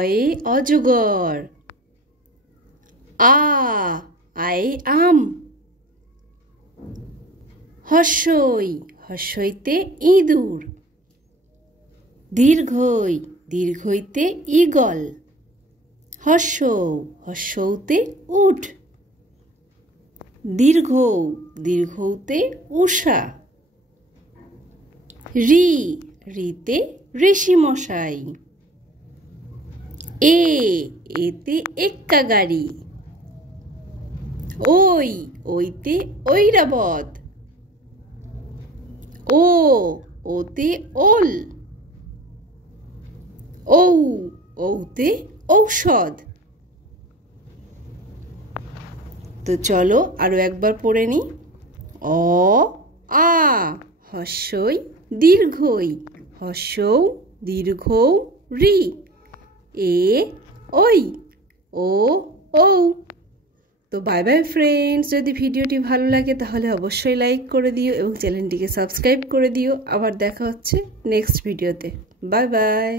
অয়ে অজগর। আয়ে আম। হর্ষই হর্ষইতে ইঁদুর। দীর্ঘই দীর্ঘইতে ঈগল। হর্ষৌতে উট। দীর্ঘৌতে উষা। রিতে ঋষি মশাই। এতে এক্কা গাড়ি। ওইতে ঐরাবত। ওতে ওল। ঔতে ঔষধ। তো চলো আরো একবার পড়ে নি। আ হর্ষই দীর্ঘই হর্ষৌ দীর্ঘৌ রি। ওই ও তো বাই বাই ফ্রেন্ডস। যদি ভিডিওটি ভালো লাগে তাহলে অবশ্যই লাইক করে দিও এবং চ্যানেলটিকে সাবস্ক্রাইব করে দিও। আবার দেখা হচ্ছে নেক্সট ভিডিওতে। Bye bye.